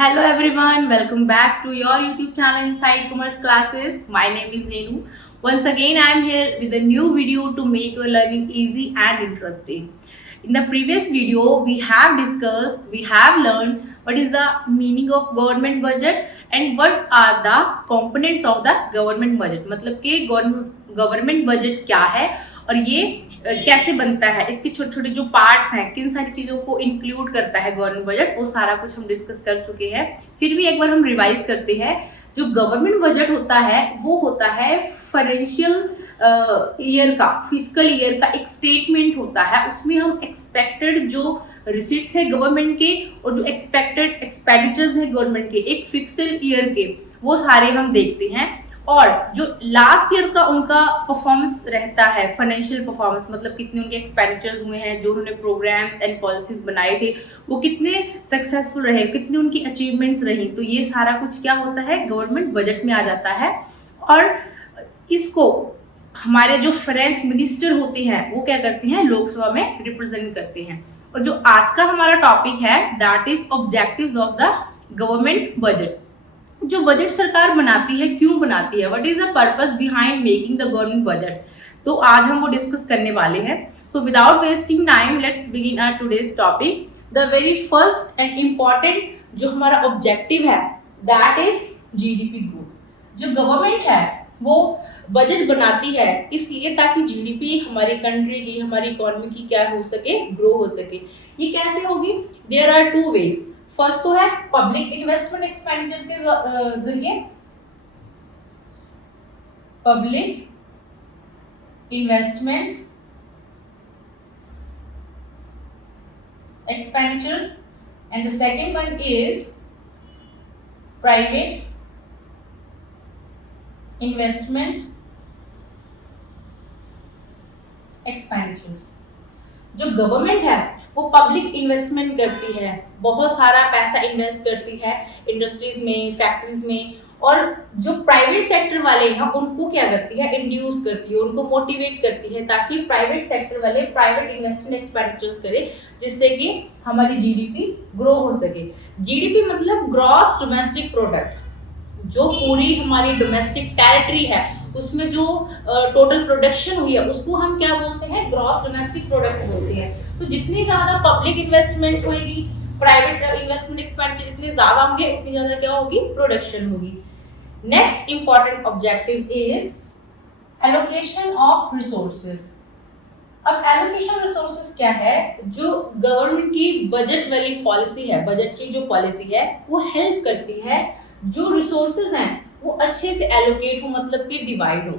Hello everyone, welcome back to your YouTube channel Inside Commerce Classes. My name is Renu. Once again, I am here with a new video to make your learning easy and interesting. In the previous video, we have learned what is the meaning of government budget and what are the components of the government budget. मतलब कि government budget क्या है और ये कैसे बनता है, इसके छोटे छोटे जो पार्ट्स हैं, किन सारी चीज़ों को इंक्लूड करता है गवर्नमेंट बजट, वो सारा कुछ हम डिस्कस कर चुके हैं। फिर भी एक बार हम रिवाइज करते हैं। जो गवर्नमेंट बजट होता है वो होता है फाइनेंशियल ईयर का, फिजिकल ईयर का एक स्टेटमेंट होता है। उसमें हम एक्सपेक्टेड जो रिसीट्स है गवर्नमेंट के और जो एक्सपेक्टेड एक्सपेंडिचर्स है गवर्नमेंट के एक फिक्सल ईयर के, वो सारे हम देखते हैं। और जो लास्ट ईयर का उनका परफॉर्मेंस रहता है, फाइनेंशियल परफॉर्मेंस, मतलब कितने उनके एक्सपेंडिचर्स हुए हैं, जो उन्होंने प्रोग्राम्स एंड पॉलिसीज बनाए थे वो कितने सक्सेसफुल रहे, कितनी उनकी अचीवमेंट्स रही, तो ये सारा कुछ क्या होता है, गवर्नमेंट बजट में आ जाता है। और इसको हमारे जो फाइनेंस मिनिस्टर होते हैं वो क्या करते हैं, लोकसभा में रिप्रेजेंट करते हैं। और जो आज का हमारा टॉपिक है that is objectives of the government budget. जो बजट सरकार बनाती है, क्यों बनाती है, what is the purpose behind making the government budget, तो आज हम वो डिस्कस करने वाले हैं। So without wasting time let's begin our today's topic. The very first and important जो हमारा ऑब्जेक्टिव है दैट इज जीडीपी ग्रोथ। जो गवर्नमेंट है वो बजट बनाती है इसलिए ताकि जीडीपी हमारी कंट्री की, हमारी इकोनॉमी की क्या हो सके, ग्रो हो सके। ये कैसे होगी? There are two ways. First तो है पब्लिक इन्वेस्टमेंट एक्सपेंडिचर के जरिए, public investment expenditures, and the second one is private investment expenditures। जो गवर्नमेंट है वो पब्लिक इन्वेस्टमेंट करती है, बहुत सारा पैसा इन्वेस्ट करती है इंडस्ट्रीज में, फैक्ट्रीज में। और जो प्राइवेट सेक्टर वाले हैं उनको क्या करती है, इंड्यूस करती है, उनको मोटिवेट करती है ताकि प्राइवेट सेक्टर वाले प्राइवेट इन्वेस्टमेंट एक्सपेंडिचर्स करें, जिससे कि हमारी जीडीपी ग्रो हो सके। जीडीपी मतलब ग्रॉस डोमेस्टिक प्रोडक्ट, जो पूरी हमारी डोमेस्टिक टेरिटरी है उसमें जो टोटल प्रोडक्शन हुई है उसको हम क्या बोलते हैं, ग्रॉस डोमेस्टिक प्रोडक्ट बोलते हैं। तो जितनी ज्यादा पब्लिक इन्वेस्टमेंट होगी, प्राइवेट इन्वेस्टमेंट एक्सपेंडिचर जितने ज्यादा होंगे उतनी ज्यादा क्या होगी, प्रोडक्शन होगी। Next important objective is allocation of resources. अब एलोकेशन रिसोर्सेज क्या है? जो गवर्नमेंट की बजट वाली पॉलिसी है, बजट की जो पॉलिसी है वो हेल्प करती है जो रिसोर्सेज हैं वो अच्छे से एलोकेट हो, मतलब कि डिवाइड हो।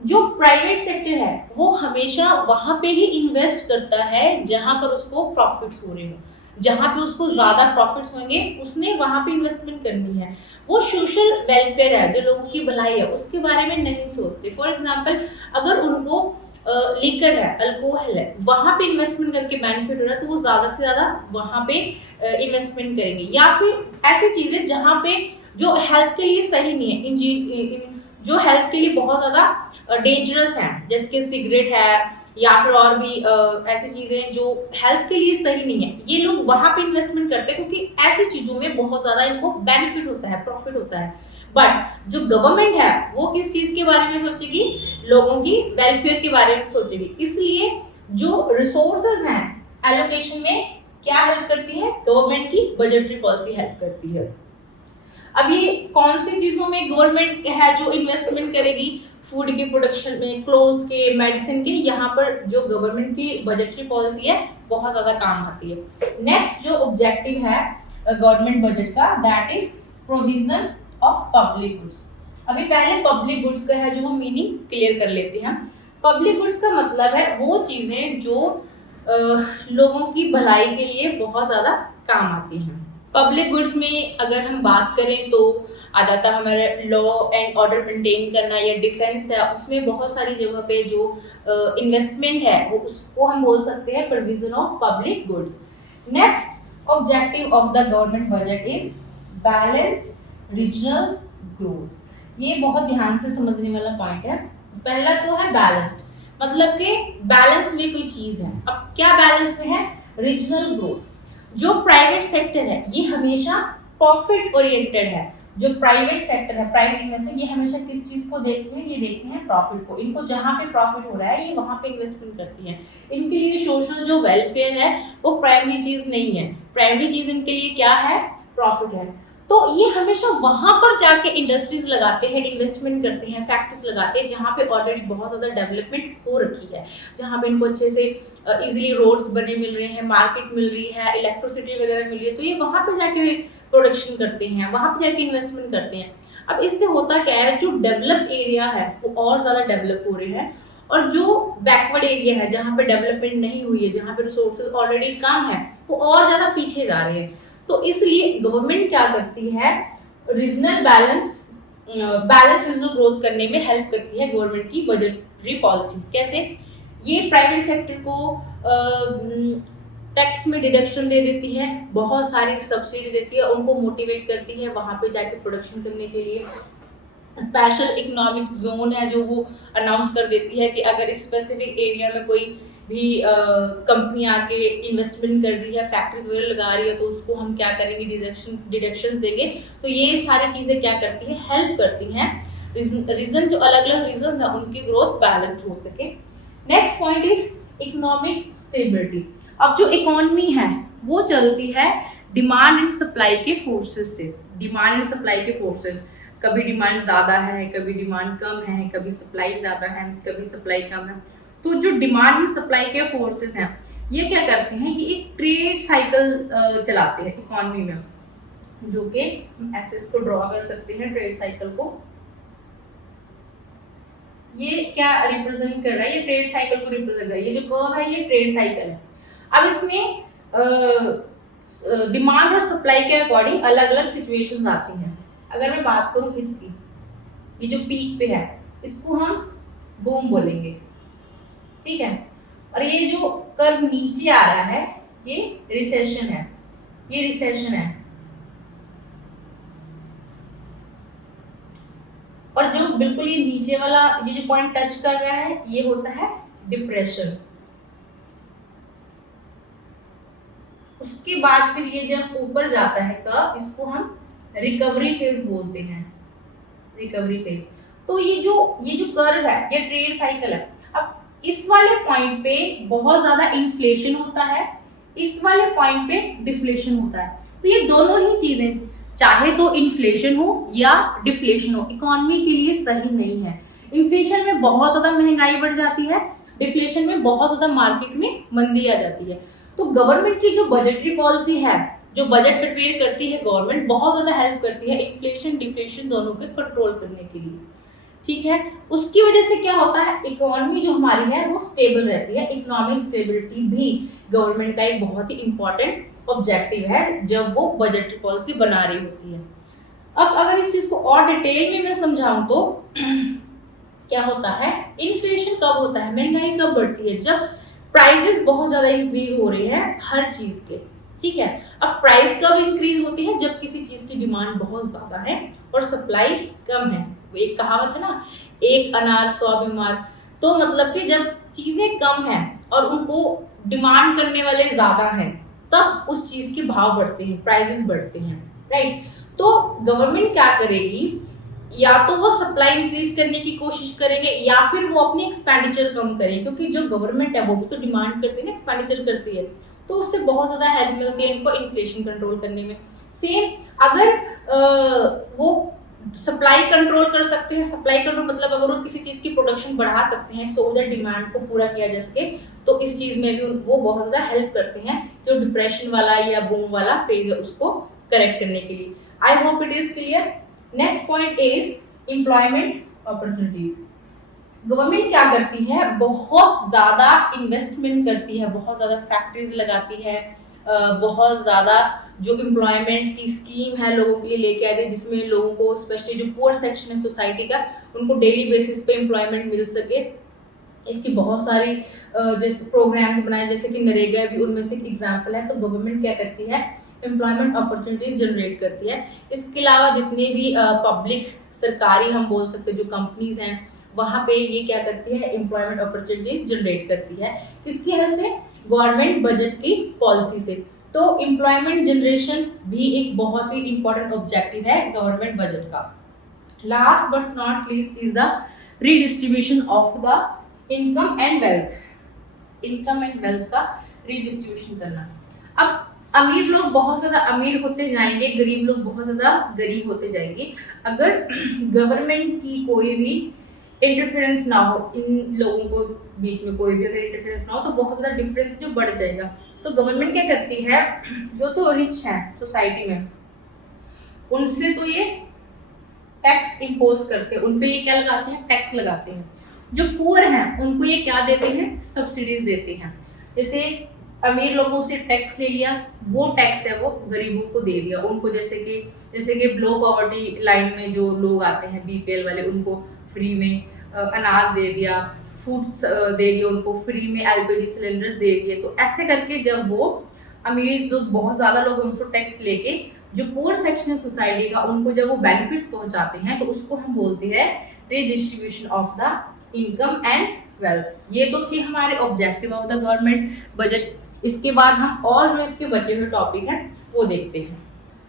जो प्राइवेट सेक्टर है वो हमेशा वहां पे ही इन्वेस्ट करता है जहां पर उसको प्रॉफिट्स हो रहे हो, जहां पे उसको ज्यादा प्रॉफिट्स होंगे उसने वहां पे इन्वेस्टमेंट करनी है। वो सोशल वेलफेयर है, जो लोगों की भलाई है उसके बारे में नहीं सोचते। फॉर एग्जांपल अगर उनको लीकर है, अल्कोहल है, वहां पे इन्वेस्टमेंट करके बेनिफिट हो रहा है तो वो ज्यादा से ज्यादा वहां पे इन्वेस्टमेंट करेंगे। या फिर ऐसी चीजें जहां पे जो हेल्थ के लिए सही नहीं है, जो हेल्थ के लिए बहुत ज्यादा डेंजरस है, जैसे कि सिगरेट है या फिर और भी ऐसी चीजें जो हेल्थ के लिए सही नहीं है, ये लोग वहां पे इन्वेस्टमेंट करते हैं क्योंकि ऐसी चीजों में बहुत ज्यादा इनको बेनिफिट होता है, प्रॉफिट होता है। बट जो गवर्नमेंट है वो किस चीज के बारे में सोचेगी, लोगों की वेलफेयर के बारे में सोचेगी। इसलिए जो रिसोर्सेज हैं एलोकेशन में क्या हेल्प करती है, गवर्नमेंट की बजटरी पॉलिसी हेल्प करती है। अब ये कौन सी चीजों में गवर्नमेंट है जो इन्वेस्टमेंट करेगी, फूड के प्रोडक्शन में, क्लोथ्स के, मेडिसिन के, यहाँ पर जो गवर्नमेंट की बजटरी पॉलिसी है बहुत ज्यादा काम आती है। नेक्स्ट जो ऑब्जेक्टिव है गवर्नमेंट बजट का that is provision of public goods. अभी पहले पब्लिक गुड्स का है जो वो मीनिंग क्लियर कर लेते हैं। पब्लिक गुड्स का मतलब है वो चीजें जो लोगों की भलाई के लिए बहुत ज्यादा काम आती हैं। पब्लिक गुड्स में अगर हम बात करें तो आ जाता है हमारा लॉ एंड ऑर्डर मेंटेन करना या डिफेंस है, उसमें बहुत सारी जगह पे जो इन्वेस्टमेंट है वो उसको हम बोल सकते हैं provision of public goods. Next objective of the government budget is balanced regional growth. ये बहुत ध्यान से समझने वाला पॉइंट है। पहला तो है बैलेंस्ड, मतलब कि बैलेंस में कोई चीज है। अब क्या बैलेंस में है? Regional growth. जो प्राइवेट सेक्टर है ये हमेशा प्रॉफिट ओरिएंटेड है। जो प्राइवेट सेक्टर है, प्राइवेट इन्वेस्टमेंट, ये हमेशा किस चीज को देखते हैं, ये देखते हैं प्रॉफिट को। इनको जहां पे प्रॉफिट हो रहा है ये वहां पे इन्वेस्टमेंट करती हैं। इनके लिए सोशल जो वेलफेयर है वो प्राइमरी चीज नहीं है, प्राइमरी चीज इनके लिए क्या है, प्रॉफिट है। तो ये हमेशा वहां पर जाके इंडस्ट्रीज लगाते हैं, इन्वेस्टमेंट करते हैं, फैक्ट्रीज लगाते हैं जहां पे ऑलरेडी बहुत ज्यादा डेवलपमेंट हो रखी है, जहां पे इनको अच्छे से इजीली रोड्स बने मिल रहे हैं, मार्केट मिल रही है, इलेक्ट्रिसिटी वगैरह मिल रही है, तो ये वहां पे जाके प्रोडक्शन करते हैं, वहां पे जाके इन्वेस्टमेंट करते हैं। अब इससे होता क्या है, जो डेवलप एरिया है वो और ज्यादा डेवलप हो रहे हैं, और जो बैकवर्ड एरिया है जहां पे डेवलपमेंट नहीं हुई है, जहां पे रिसोर्सेज ऑलरेडी कम है, वो और ज्यादा पीछे जा रहे हैं। तो इसलिए गवर्नमेंट क्या करती है, रीजनल रीजनल ग्रोथ करने में हेल्प करती है गवर्नमेंट की बजटरी पॉलिसी। कैसे, ये प्राइवेट सेक्टर को टैक्स में डिडक्शन दे देती है, बहुत सारी सब्सिडी देती है, उनको मोटिवेट करती है वहां पे जाके प्रोडक्शन करने के लिए। स्पेशल इकोनॉमिक जोन है जो वो अनाउंस कर देती है कि अगर इस स्पेसिफिक एरिया में कोई भी कंपनी आके इन्वेस्टमेंट कर रही है, फैक्ट्रीज वगैरह लगा रही है, तो उसको हम क्या करेंगे, डिडक्शन देंगे। तो ये सारी चीजें क्या करती है, हेल्प करती हैं रीजन जो अलग अलग रीजन है उनकी ग्रोथ बैलेंस्ड हो सके। Next point is economic stability. अब जो इकोनॉमी है वो चलती है डिमांड एंड सप्लाई के फोर्सेस से। डिमांड एंड सप्लाई के फोर्सेस, कभी डिमांड ज़्यादा है, कभी डिमांड कम है, कभी सप्लाई ज़्यादा है, कभी सप्लाई कम है। तो जो डिमांड एंड सप्लाई के फोर्सेस हैं ये क्या करते हैं, ये एक ट्रेड साइकिल चलाते हैं इकोनॉमी में, जो कि ऐसे इसको ड्रॉ कर सकते हैं ट्रेड साइकिल को। ये क्या रिप्रेजेंट कर रहा है, ये ट्रेड साइकिल को रिप्रेजेंट कर रहा है। ये जो कर्व है ये ट्रेड साइकिल है। अब इसमें डिमांड और सप्लाई के अकॉर्डिंग अलग अलग सिचुएशंस आती हैं। अगर मैं बात करूं इसकी, ये जो पीक पे है इसको हम बूम बोलेंगे, ठीक है। और ये जो कर्व नीचे आ रहा है ये रिसेशन है, ये रिसेशन है। और जो बिल्कुल ये नीचे वाला ये जो पॉइंट टच कर रहा है ये होता है डिप्रेशन। उसके बाद फिर ये जब ऊपर जाता है कर्व, इसको हम रिकवरी फेज बोलते हैं, रिकवरी फेज। तो ये जो कर्व है ये ट्रेड साइकिल है। अब इस वाले पॉइंट पे बहुत ज्यादा इन्फ्लेशन होता है, इस वाले पॉइंट पे डिफ्लेशन होता है। तो ये दोनों ही चीजें, चाहे तो इन्फ्लेशन हो या डिफ्लेशन हो, इकोनॉमी के लिए सही नहीं है। इन्फ्लेशन में बहुत ज्यादा महंगाई बढ़ जाती है, डिफ्लेशन में बहुत ज्यादा मार्केट में मंदी आ जाती है। तो गवर्नमेंट की जो बजटरी पॉलिसी है, जो बजट प्रिपेयर करती है गवर्नमेंट, बहुत ज़्यादा हेल्प करती है इन्फ्लेशन डिफ्लेशन दोनों के कंट्रोल करने के लिए, ठीक है। उसकी वजह से क्या होता है, इकोनॉमी जो हमारी है वो स्टेबल रहती है। इकोनॉमिक स्टेबिलिटी भी गवर्नमेंट का एक बहुत ही इंपॉर्टेंट ऑब्जेक्टिव है जब वो बजटरी पॉलिसी बना रही होती है। अब अगर इस चीज़ को और डिटेल में मैं समझाऊं तो क्या होता है, इन्फ्लेशन कब होता है, महंगाई कब बढ़ती है, जब प्राइसेस बहुत ज़्यादा इंक्रीज हो रही है हर चीज़ के, ठीक है। अब प्राइस कब इंक्रीज होती है, जब किसी चीज़ की डिमांड बहुत ज़्यादा है और सप्लाई कम है। एक कहावत है ना, एक अनार 100 बीमार। तो मतलब कि जब चीज़ें कम हैं और उनको डिमांड करने वाले ज़्यादा हैं, तब उस चीज़ के भाव बढ़ते हैं, प्राइसेस बढ़ते हैं, राइट। तो गवर्नमेंट क्या करेगी, या तो वो सप्लाई इंक्रीज करने की कोशिश करेंगे या फिर वो अपनी एक्सपेंडिचर कम करें, क्योंकि जो गवर्नमेंट है वो भी तो डिमांड करती है ना, एक्सपेंडिचर करती है, तो उससे बहुत ज़्यादा हेल्प मिलती है इनको इन्फ्लेशन कंट्रोल करने में। सेम अगर वो सप्लाई कंट्रोल कर सकते हैं, सप्लाई कंट्रोल मतलब अगर वो किसी चीज़ की प्रोडक्शन बढ़ा सकते हैं सो दैट डिमांड को पूरा किया जा सके, तो इस चीज़ में भी वो बहुत ज़्यादा हेल्प करते हैं, जो डिप्रेशन वाला या बूम वाला फेज है उसको करेक्ट करने के लिए। I hope it is clear. Next point is employment opportunities. Government क्या करती है, बहुत ज़्यादा इन्वेस्टमेंट करती है, बहुत ज़्यादा फैक्ट्रीज लगाती है, बहुत ज़्यादा जो एम्प्लॉयमेंट की स्कीम है लोगों के लिए लेके आती है, जिसमें लोगों को स्पेशली जो पुअर सेक्शन है सोसाइटी का, उनको डेली बेसिस पे एम्प्लॉयमेंट मिल सके। इसकी बहुत सारी जैसे प्रोग्राम्स बनाए, जैसे कि नरेगा भी उनमें से एक एग्जाम्पल है। तो गवर्नमेंट क्या करती है, एम्प्लॉयमेंट अपॉर्चुनिटीज जनरेट करती है। इसके अलावा जितने भी पब्लिक सरकारी हम बोल सकते हैं जो कंपनीज हैं, वहाँ पे ये क्या करती है, एम्प्लॉयमेंट अपॉर्चुनिटीज जनरेट करती है। किसकी हेल्प से, गवर्नमेंट बजट की पॉलिसी से। तो एम्प्लॉयमेंट जनरेशन भी एक बहुत ही इंपॉर्टेंट ऑब्जेक्टिव है गवर्नमेंट बजट का। Last but not least is the redistribution of the income and wealth का रीडिस्ट्रीब्यूशन करना। अब अमीर लोग बहुत ज़्यादा अमीर होते जाएंगे, गरीब लोग बहुत ज़्यादा गरीब होते जाएंगे अगर गवर्नमेंट की कोई भी इंटरफेरेंस ना हो, इन लोगों को बीच में कोई भी अगर इंटरफेरेंस ना हो तो बहुत ज़्यादा डिफरेंस जो बढ़ जाएगा। तो गवर्नमेंट क्या करती है, जो तो रिच हैं सोसाइटी में उनसे तो ये टैक्स इम्पोज करके उन पे ये क्या लगाते हैं, टैक्स लगाते हैं। जो पुअर हैं उनको ये क्या देते हैं, सब्सिडीज देते हैं। जैसे अमीर लोगों से टैक्स ले लिया, वो टैक्स है वो गरीबों को दे दिया उनको, जैसे कि लो पॉवर्टी लाइन में जो लोग आते हैं बीपीएल वाले, उनको फ्री में अनाज दे दिया, फूड्स दे दिए उनको फ्री में, एलपीजी सिलेंडर्स दे दिए। तो ऐसे करके जब वो अमीर जो बहुत ज़्यादा लोग उनको टैक्स लेके जो पुअर सेक्शन है सोसाइटी का उनको जब वो बेनिफिट्स पहुंचाते हैं तो उसको हम बोलते हैं redistribution of the income and wealth. ये तो थी हमारे objective of the government budget. इसके बाद हम और जो इसके बचे हुए टॉपिक हैं वो देखते हैं।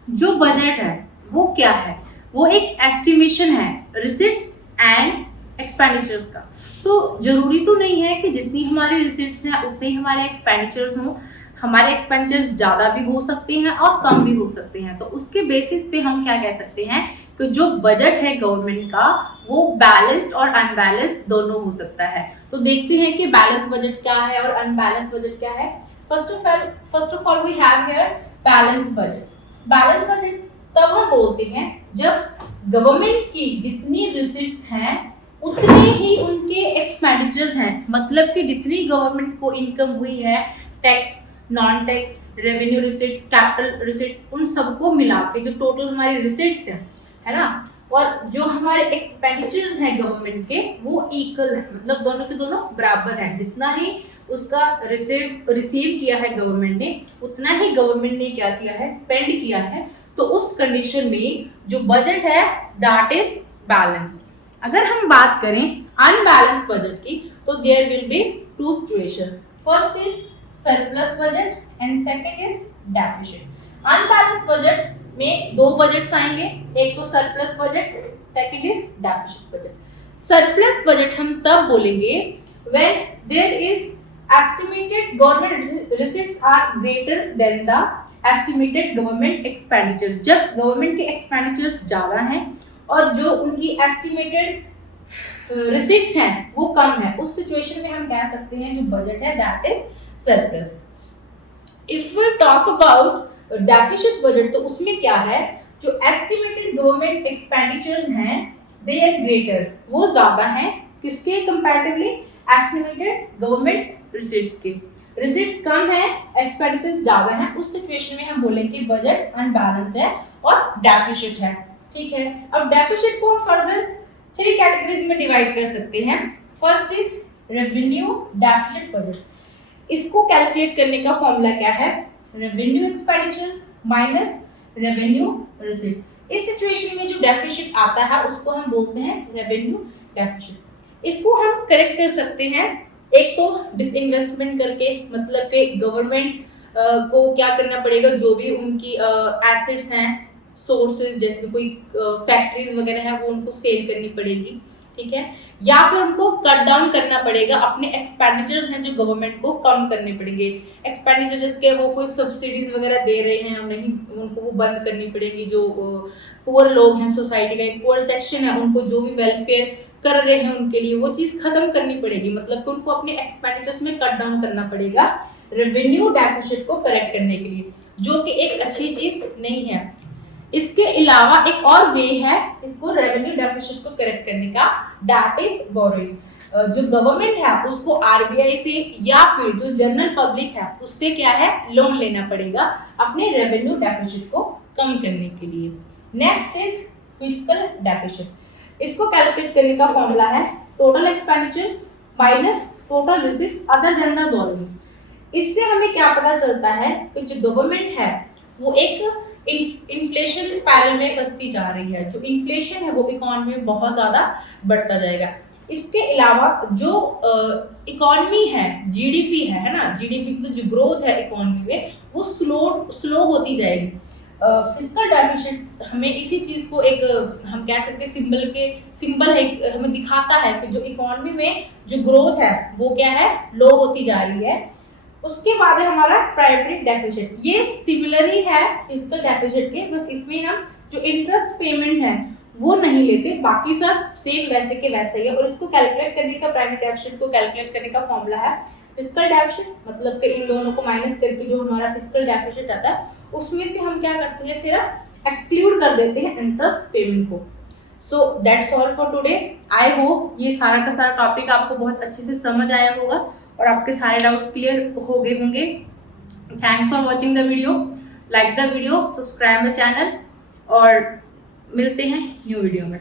जो बजट है वो क्या है, वो एक एस्टिमेशन है रिसीट्स एंड एक्सपेंडिचर्स का। तो जरूरी तो नहीं है कि जितनी हमारी रिसीट्स हैं उतने ही हमारे एक्सपेंडिचर्स हों। हमारे एक्सपेंडिचर ज़्यादा भी हो सकते हैं और कम भी हो सकते हैं। तो उसके बेसिस पे हम क्या कह सकते हैं कि जो बजट है गवर्नमेंट का वो बैलेंस्ड और अनबैलेंस्ड दोनों हो सकता है। तो देखते हैं कि बैलेंस बजट क्या है और अनबैलेंस बजट क्या है। First of all we have here balanced budget. Balance budget तब हम बोलते हैं जब गवर्नमेंट की जितनी रिसीट्स हैं उतने ही उनके एक्सपेंडिचर्स हैं। मतलब कि जितनी गवर्नमेंट को इनकम हुई है, tax, non tax, revenue receipts, capital receipts, उन सबको मिला के जो टोटल हमारी रिसीट्स हैं, है ना, और जो हमारे एक्सपेंडिचर्स हैं गवर्नमेंट के वो इक्वल है। मतलब दोनों के दोनों बराबर हैं। जितना ही उसका रिसीव किया है गवर्नमेंट ने उतना ही गवर्नमेंट ने क्या किया है, स्पेंड किया है। तो उस कंडीशन में जो बजट है दैट इज बैलेंस्ड। अगर हम बात करें अनबैलेंस्ड बजट की तो there will be two situations. First is surplus budget and second is deficit. Unbalanced budget में दो बजट्स आएंगे, एक तो surplus budget, second is deficit budget. Surplus budget हम तब बोलेंगे when there is estimated government receipts are greater than the estimated government expenditure। जब government के एक्सपेंडिचर्स ज़्यादा हैं और जो उनकी एस्टिमेटेड रिसीट्स हैं वो कम है, उस सिचुएशन में हम कह सकते हैं जो बजट है that is surplus. If we talk about deficit budget तो उसमें क्या है, जो एस्टिमेटेड गवर्नमेंट एक्सपेंडिचर्स हैं दे आर ग्रेटर, वो ज़्यादा हैं किसके कंपैरेटिवली, एस्टिमेटेड गवर्नमेंट रिसीट्स के। रिसीट्स कम है, एक्सपेंडिचर्स ज्यादा है, उस सिचुएशन में हम बोलेंगे बजट अनबैलेंस्ड है और डेफिसिट है। ठीक है, अब डेफिसिट को हम फर्दर 3 कैटेगरीज में डिवाइड कर सकते हैं। First is revenue deficit budget. इसको कैलकुलेट करने का फॉर्मूला क्या है, revenue expenditures minus revenue receipt. इस सिचुएशन में जो डेफिसिट आता है उसको हम बोलते हैं रेवेन्यू डेफिसिट। इसको हम करेक्ट कर सकते हैं एक तो डिसइन्वेस्टमेंट करके, मतलब कि गवर्नमेंट को क्या करना पड़ेगा, जो भी उनकी एसेट्स हैं, सोर्सेज, जैसे कोई फैक्ट्रीज वगैरह हैं वो उनको सेल करनी पड़ेगी। ठीक है, या फिर उनको कट डाउन करना पड़ेगा, अपने एक्सपेंडिचर्स हैं जो गवर्नमेंट को कम करने पड़ेंगे। एक्सपेंडिचर जिसके वो कोई सब्सिडीज वगैरह दे रहे हैं नहीं, उनको वो बंद करनी पड़ेगी। जो पुअर लोग हैं सोसाइटी का एक पुअर सेक्शन है उनको जो भी वेलफेयर कर रहे हैं उनके लिए वो चीज़ खत्म करनी पड़ेगी। मतलब कि उनको अपने एक्सपेंडिचर्स में कट डाउन करना पड़ेगा रेवेन्यू डेफिसिट को करेक्ट करने के लिए, जो कि एक अच्छी चीज़ नहीं है। इसके अलावा एक और वे है इसको रेवेन्यू डेफिसिट को करेक्ट करने का, दैट इज बोरोइंग। जो गवर्नमेंट है उसको आरबीआई से या फिर जो जनरल पब्लिक है उससे क्या है, लोन लेना पड़ेगा अपने रेवेन्यू डेफिसिट को कम करने के लिए। Next is fiscal deficit. इसको कैलकुलेट करने का फॉर्मूला है total expenditures minus total receipts other than the borrowings. इससे हमें क्या पता चलता है कि जो गवर्नमेंट है वो एक इन्फ्लेशन स्पाइरल में फंसती जा रही है। जो इन्फ्लेशन है वो इकोनॉमी में बहुत ज़्यादा बढ़ता जाएगा। इसके अलावा जो इकोनॉमी है, जीडीपी है ना, जीडीपी की जो ग्रोथ है इकोनॉमी में वो स्लो होती जाएगी। फिस्कल डेफिसिट हमें इसी चीज को एक हम कह सकते हैं सिंबल है, हमें दिखाता है कि जो इकोनॉमी में जो ग्रोथ है वो क्या है, लो होती जा रही है। उसके बाद है हमारा प्रायोरिटी डेफिसिट, ये सिमिलर ही है फिस्कल डेफिसिट के, बस इसमें हम जो इंटरेस्ट पेमेंट है वो नहीं लेते, बाकी सब सेम वैसे के वैसे ही है। और इसको कैलकुलेट करने का, प्राइमरी डेफिसिट को कैलकुलेट करने का फॉर्मूला है फिस्कल डेफिसिट, मतलब कि इन दोनों को माइनस करके जो हमारा फिस्कल डेफिसिट आता है उसमें से हम क्या करते हैं, सिर्फ एक्सक्लूड कर देते हैं इंटरेस्ट पेमेंट को। So that's all for today. I hope ये सारा का सारा टॉपिक आपको बहुत अच्छे से समझ आया होगा और आपके सारे डाउट्स क्लियर हो गए होंगे। Thanks for watching the video, like the video, subscribe the channel और मिलते हैं न्यू वीडियो में।